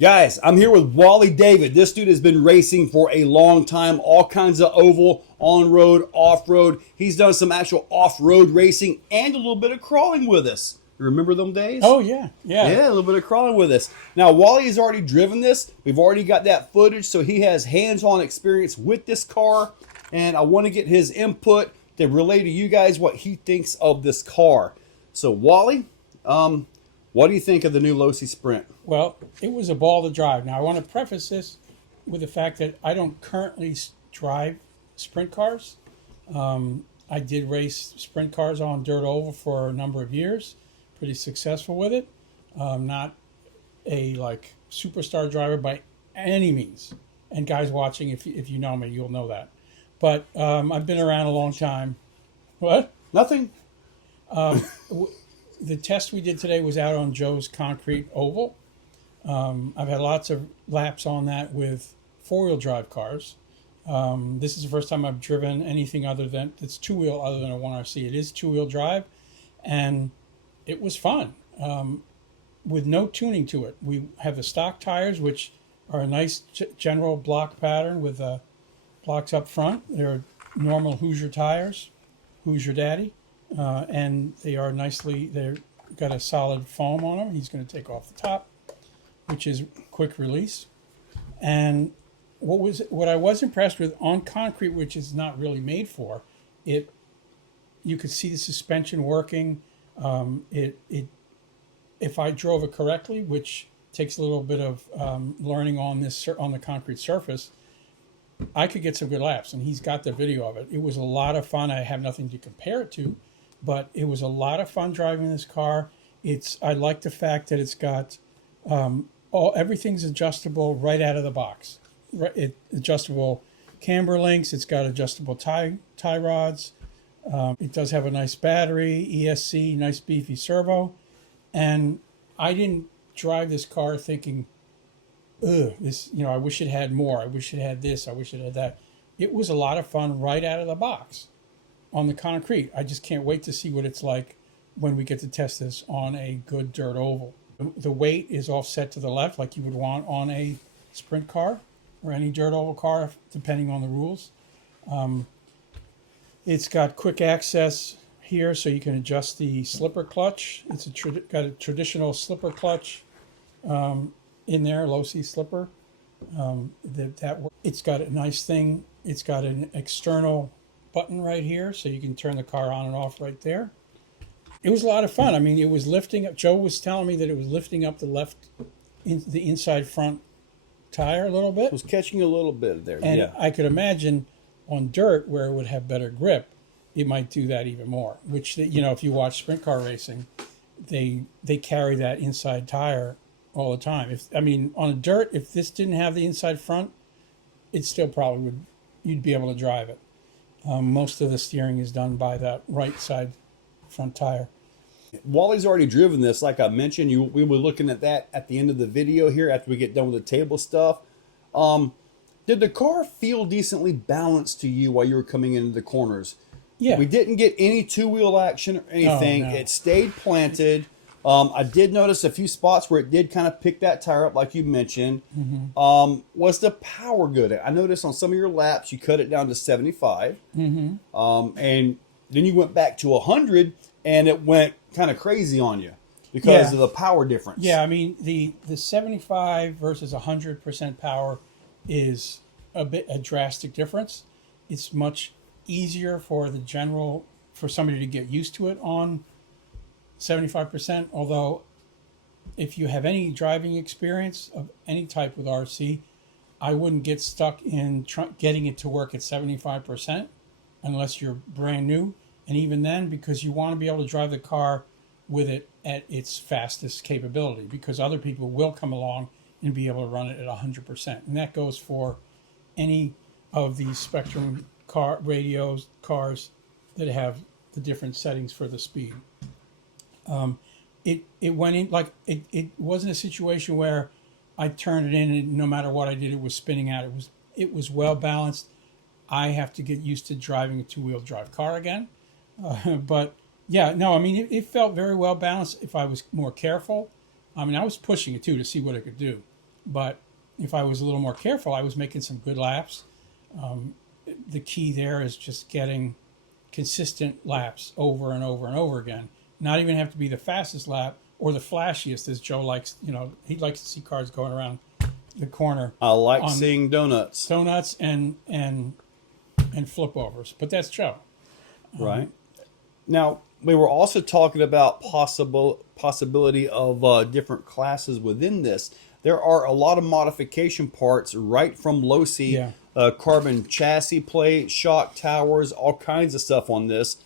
Guys, I'm here with Wally David. This dude has been racing for a long time, all kinds of oval, on-road, off-road. He's done some actual off-road racing and a little bit of crawling with us. You remember them days? Oh yeah, yeah. Yeah, a little bit of crawling with us. Now, Wally has already driven this. We've already got that footage, so he has hands-on experience with this car, and I want to get his input to relay to you guys what he thinks of this car. So, Wally, what do you think of the new Losi Sprint? Well, it was a ball to drive. Now I want to preface this with the fact that I don't currently drive sprint cars. I did race sprint cars on dirt oval for a number of years, pretty successful with it. Not a like superstar driver by any means. And guys watching, if you know me, you'll know that. But I've been around a long time. What? Nothing. The test we did today was out on Joe's concrete oval. I've had lots of laps on that with four-wheel drive cars. This is the first time I've driven anything other than it's two-wheel other than a 1RC. It is two-wheel drive, and it was fun with no tuning to it. We have the stock tires, which are a nice general block pattern with blocks up front. They're normal Hoosier tires, Hoosier Daddy. And they are they've got a solid foam on them. He's going to take off the top, which is quick release. And what I was impressed with on concrete, which is not really made for it, you could see the suspension working. If I drove it correctly, which takes a little bit of learning on the concrete surface, I could get some good laps, and he's got the video of it. It was a lot of fun. I have nothing to compare it to, but it was a lot of fun driving this car. I like the fact that it's got everything's adjustable right out of the box. Adjustable camber links. It's got adjustable tie rods. It does have a nice battery, ESC, nice beefy servo, and I didn't drive this car thinking, "Ugh, this, I wish it had more. I wish it had this. I wish it had that." It was a lot of fun right out of the box on the concrete. I just can't wait to see what it's like when we get to test this on a good dirt oval. The weight is offset to the left like you would want on a sprint car or any dirt oval car, depending on the rules. It's got quick access here, so you can adjust the slipper clutch. It's got a traditional slipper clutch in there, Losi slipper. It's got a nice thing. It's got an external button right here, so you can turn the car on and off right there. It was a lot of fun. I mean, it was lifting up. Joe was telling me that it was lifting up the inside front tire a little bit. It was catching a little bit there. And yeah. I could imagine on dirt where it would have better grip, it might do that even more. Which, if you watch sprint car racing, they carry that inside tire all the time. On a dirt, if this didn't have the inside front, it still probably you'd be able to drive it. Most of the steering is done by that right side front tire. Wally's already driven this, like I mentioned. We were looking at that at the end of the video here after we get done with the table stuff. Did the car feel decently balanced to you while you were coming into the corners? Yeah. We didn't get any two-wheel action or anything. Oh, no. It stayed planted. I did notice a few spots where it did kind of pick that tire up, like you mentioned. Mm-hmm. Was the power good? I noticed on some of your laps you cut it down to 75, Mm-hmm. and then you went back to 100, and it went kind of crazy on you because of the power difference. Yeah, I mean the 75 versus 100% power is a drastic difference. It's much easier for somebody to get used to it on 75%, although if you have any driving experience of any type with RC, I wouldn't get stuck in getting it to work at 75% unless you're brand new. And even then, because you want to be able to drive the car with it at its fastest capability, because other people will come along and be able to run it at 100%. And that goes for any of these Spectrum cars that have the different settings for the speed. It went in like it wasn't a situation where I turned it in and no matter what I did, it was spinning out. It was well balanced. I have to get used to driving a two-wheel drive car again, but yeah, no, I mean it felt very well balanced. If I was more careful, I mean I was pushing it too to see what it could do. But if I was a little more careful, I was making some good laps. The key there is just getting consistent laps over and over and over again. Not even have to be the fastest lap or the flashiest, as Joe likes. You know, he likes to see cars going around the corner. I like seeing donuts. Donuts and flip overs, but that's Joe. Right. Now, we were also talking about possibility of different classes within this. There are a lot of modification parts right from Losi. Yeah. Carbon chassis plate, shock towers, all kinds of stuff on this.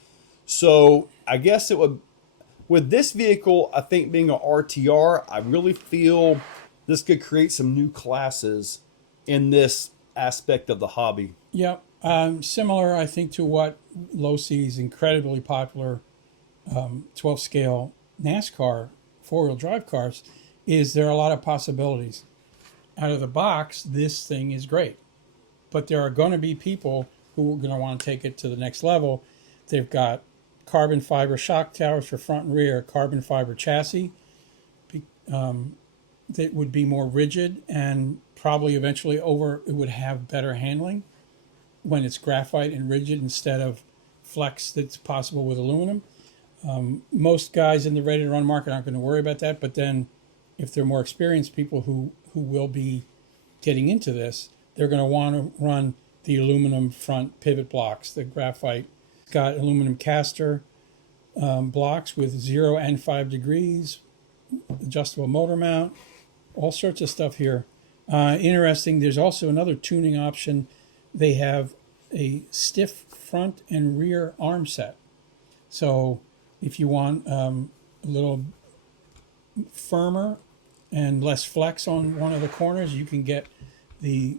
So I guess it would, with this vehicle, I think being an RTR, I really feel this could create some new classes in this aspect of the hobby. Yeah. Similar, I think, to what Losi's incredibly popular 12 scale NASCAR four-wheel drive cars is. There are a lot of possibilities. Out of the box, this thing is great. But there are going to be people who are going to want to take it to the next level. They've got carbon fiber shock towers for front and rear, carbon fiber chassis that would be more rigid and probably eventually it would have better handling when it's graphite and rigid instead of flex that's possible with aluminum. Most guys in the ready-to-run market aren't going to worry about that, but then if they're more experienced people who will be getting into this, they're going to want to run the aluminum front pivot blocks, the graphite. It's got aluminum caster blocks with 0 and 5 degrees, adjustable motor mount, all sorts of stuff here. Interesting, there's also another tuning option. They have a stiff front and rear arm set. So if you want a little firmer and less flex on one of the corners, you can get the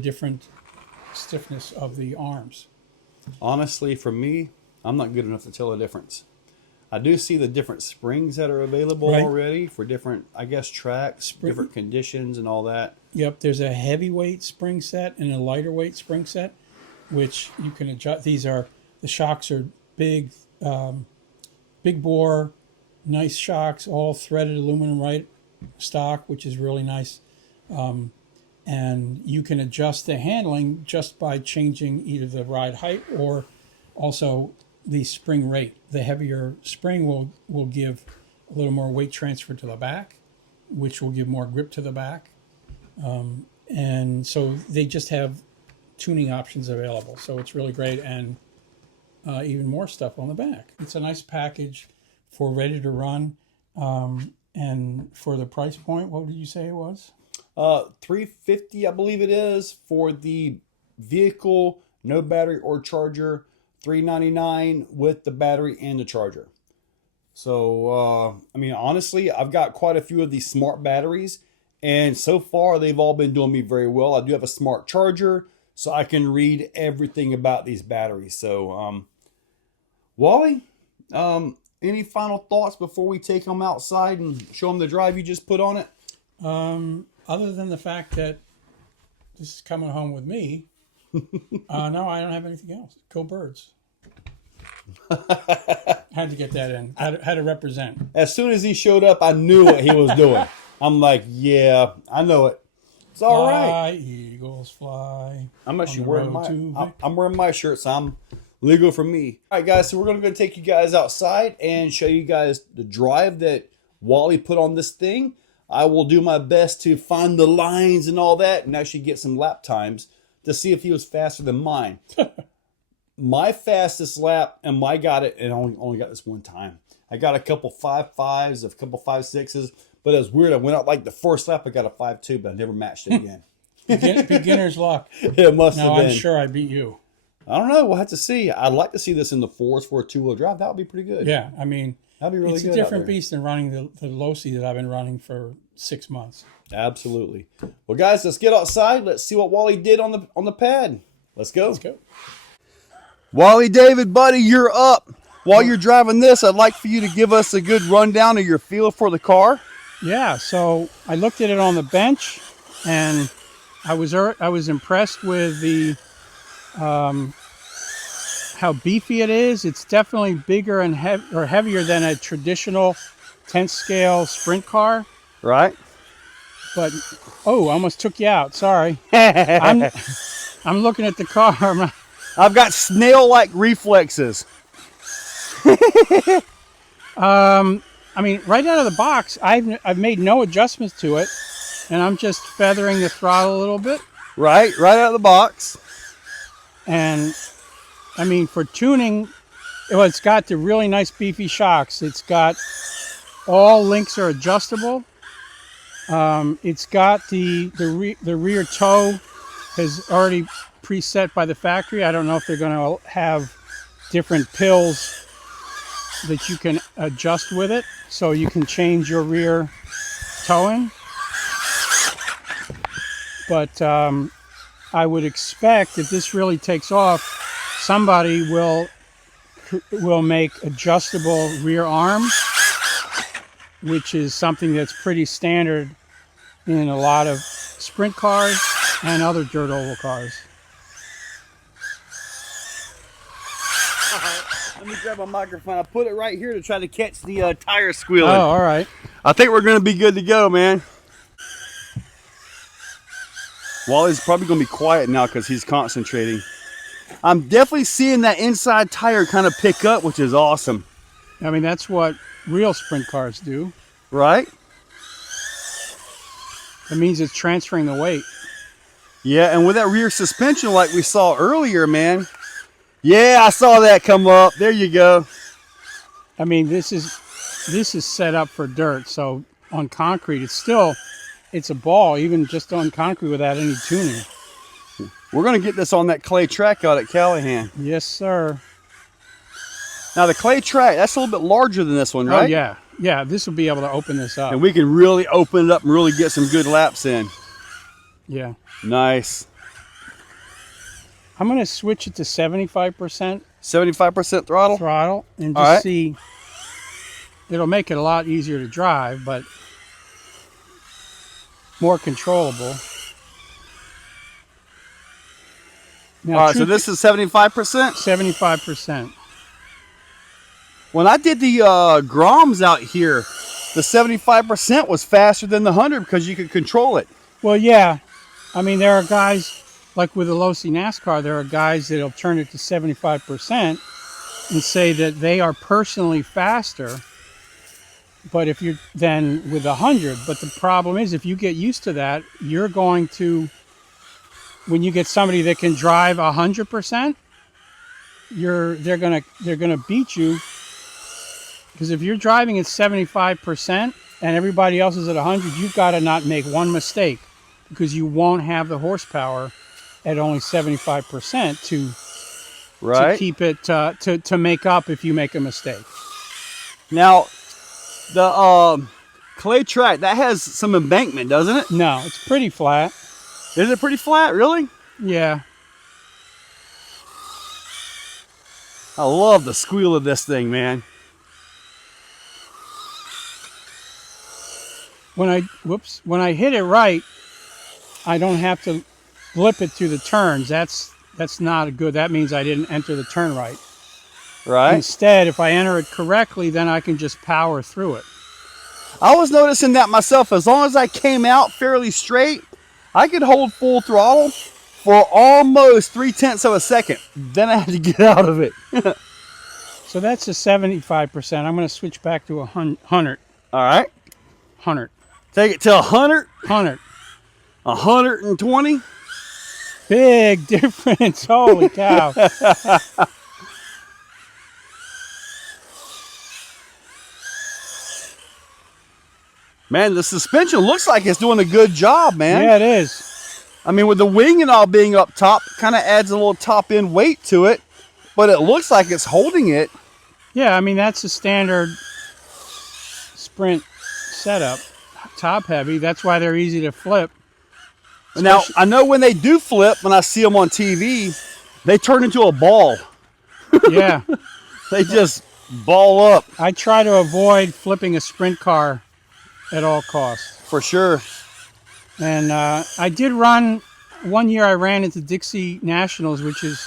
different stiffness of the arms. Honestly, for me, I'm not good enough to tell the difference. I do see the different springs that are available already for different, I guess, tracks, different conditions and all that. Yep, there's a heavyweight spring set and a lighter weight spring set, which you can adjust. The shocks are big, big bore, nice shocks, all threaded aluminum stock, which is really nice. And you can adjust the handling just by changing either the ride height or also the spring rate. The heavier spring will give a little more weight transfer to the back, which will give more grip to the back. And so they just have tuning options available. So it's really great, and even more stuff on the back. It's a nice package for ready to run. And for the price point, what did you say it was? $350, I believe it is, for the vehicle, no battery or charger. $399 with the battery and the charger. So, I mean, honestly, I've got quite a few of these smart batteries, and so far they've all been doing me very well. I do have a smart charger, so I can read everything about these batteries. So, Wally, any final thoughts before we take them outside and show them the drive you just put on it? Other than the fact that this is coming home with me, no, I don't have anything else. Go Birds. Had to get that in. Had to represent. As soon as he showed up, I knew what he was doing. I'm like, yeah, I know it. It's all right. Fly, Eagles, fly. I'm actually wearing I'm wearing my shirt, so I'm legal for me. All right, guys, so we're going to go take you guys outside and show you guys the drive that Wally put on this thing. I will do my best to find the lines and all that and actually get some lap times to see if he was faster than mine. My fastest lap, and I got it, and I only got this one time. I got a couple 5.5s, a couple 5.6s, but it was weird. I went out like the first lap, I got a 5.2, but I never matched it again. Beginner's luck. It must have been. I'm sure I beat you. I don't know. We'll have to see. I'd like to see this in the fours for a two-wheel drive. That would be pretty good. Yeah, I mean, that'd be really good. It's a different beast than running the Losi that I've been running for 6 months. Absolutely. Well, guys, let's get outside. Let's see what Wally did on the pad. Let's go. Let's go. Wally David, buddy, you're up. While you're driving this, I'd like for you to give us a good rundown of your feel for the car. Yeah, so I looked at it on the bench, and I was impressed with the how beefy it is. It's definitely bigger and heavier than a traditional 10th scale sprint car. Right. But oh, I almost took you out. Sorry. I'm looking at the car. I've got snail-like reflexes. I mean, right out of the box, I've made no adjustments to it, and I'm just feathering the throttle a little bit. Right out of the box. And I mean, for tuning, well, it's got the really nice beefy shocks. It's got all links are adjustable. It's got the rear toe is already preset by the factory. I don't know if they're going to have different pills that you can adjust with it, so you can change your rear towing. But I would expect if this really takes off, somebody will make adjustable rear arms, which is something that's pretty standard in a lot of sprint cars and other dirt oval cars. Let me grab my microphone. I put it right here to try to catch the tire squealing. Oh, all right. I think we're going to be good to go, man. Wally's probably going to be quiet now because he's concentrating. I'm definitely seeing that inside tire kind of pick up, which is awesome. I mean, that's what real sprint cars do. Right? That means it's transferring the weight. Yeah, and with that rear suspension like we saw earlier, man. Yeah, I saw that come up. There you go. I mean, this is set up for dirt, so on concrete, it's a ball, even just on concrete without any tuning. We're going to get this on that clay track out at Callahan. Yes, sir. Now, the clay track, that's a little bit larger than this one, right? Oh, yeah. Yeah, this will be able to open this up. And we can really open it up and really get some good laps in. Yeah. Nice. I'm going to switch it to 75%. 75% throttle? And just see. It'll make it a lot easier to drive, but more controllable. Now, all right, so this is 75%? 75%. When I did the Groms out here, the 75% was faster than the 100 because you could control it. Well, yeah. I mean, there are guys, like with the Losi NASCAR, there are guys that'll turn it to 75% and say that they are personally faster. But if you're then with 100, but the problem is if you get used to that, you're going to, when you get somebody that can drive 100%, they're gonna beat you. Because if you're driving at 75% and everybody else is at 100, you've got to not make one mistake, because you won't have the horsepower at only 75% to keep it to make up if you make a mistake. Now, the clay track, that has some embankment, doesn't it? No, it's pretty flat. Is it pretty flat, really? Yeah. I love the squeal of this thing, man. When I hit it right, I don't have to blip it through the turns. That's not good. That means I didn't enter the turn right. Right. Instead, if I enter it correctly, then I can just power through it. I was noticing that myself. As long as I came out fairly straight, I could hold full throttle for almost 0.3 of a second. Then I had to get out of it. So that's a 75%. I'm going to switch back to 100. All right. 100. Take it to 100. 100. 120. Big difference. Holy cow. Man, the suspension looks like it's doing a good job, man. Yeah, it is. I mean, with the wing and all being up top, kind of adds a little top-end weight to it, but it looks like it's holding it. Yeah, I mean, that's a standard sprint setup. Top heavy. That's why they're easy to flip. Now, I know when they do flip, when I see them on TV, they turn into a ball. Yeah. They just ball up. I try to avoid flipping a sprint car at all costs. For sure. And I did run, one year I ran into Dixie Nationals, which is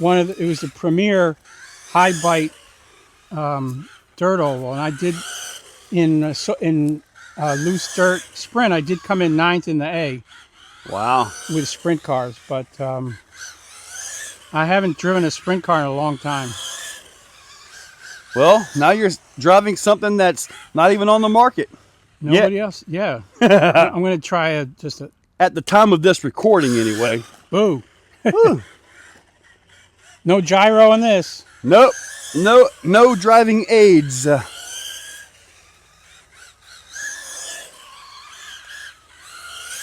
it was the premier high bite dirt oval. And I did in loose dirt sprint. I did come in 9th in the A Wow. with sprint cars, but I haven't driven a sprint car in a long time. Well, now you're driving something that's not even on the market. Nobody else? Yeah. I'm going to try just a... At the time of this recording, anyway. Boo. No gyro in this. Nope. No driving aids. I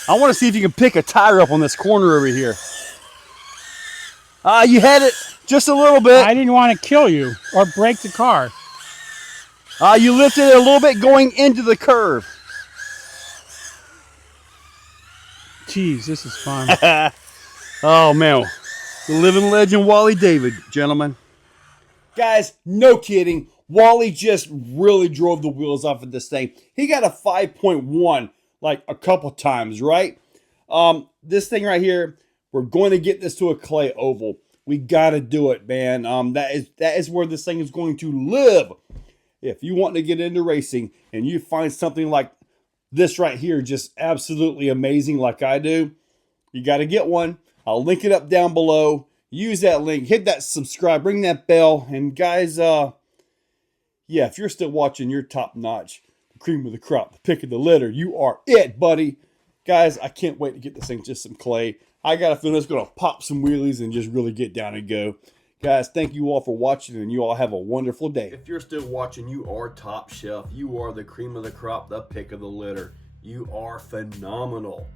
want to see if you can pick a tire up on this corner over here. You had it just a little bit. I didn't want to kill you or break the car. You lifted it a little bit going into the curve. Jeez, this is fun. Oh, man. The living legend, Wally David, gentlemen. Guys, no kidding. Wally just really drove the wheels off of this thing. He got a 5.1 like a couple times, right? This thing right here, we're going to get this to a clay oval. We got to do it, man. That is where this thing is going to live. If you want to get into racing and you find something like this right here, just absolutely amazing like I do, you got to get one. I'll link it up down below. Use that link, hit that subscribe, ring that bell. And guys, yeah, if you're still watching, you're top notch. The cream of the crop, the pick of the litter. You are it, buddy. Guys, I can't wait to get this thing just some clay. I got a feeling it's going to pop some wheelies and just really get down and go. Guys, thank you all for watching, and you all have a wonderful day. If you're still watching, you are top shelf. You are the cream of the crop, the pick of the litter. You are phenomenal.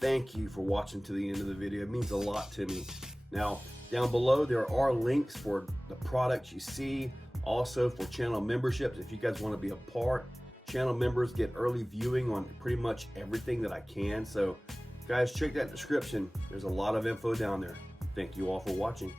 Thank you for watching to the end of the video. It means a lot to me. Now, down below, there are links for the products you see, also for channel memberships. If you guys want to be a part, channel members get early viewing on pretty much everything that I can. So, guys, check that description. There's a lot of info down there. Thank you all for watching.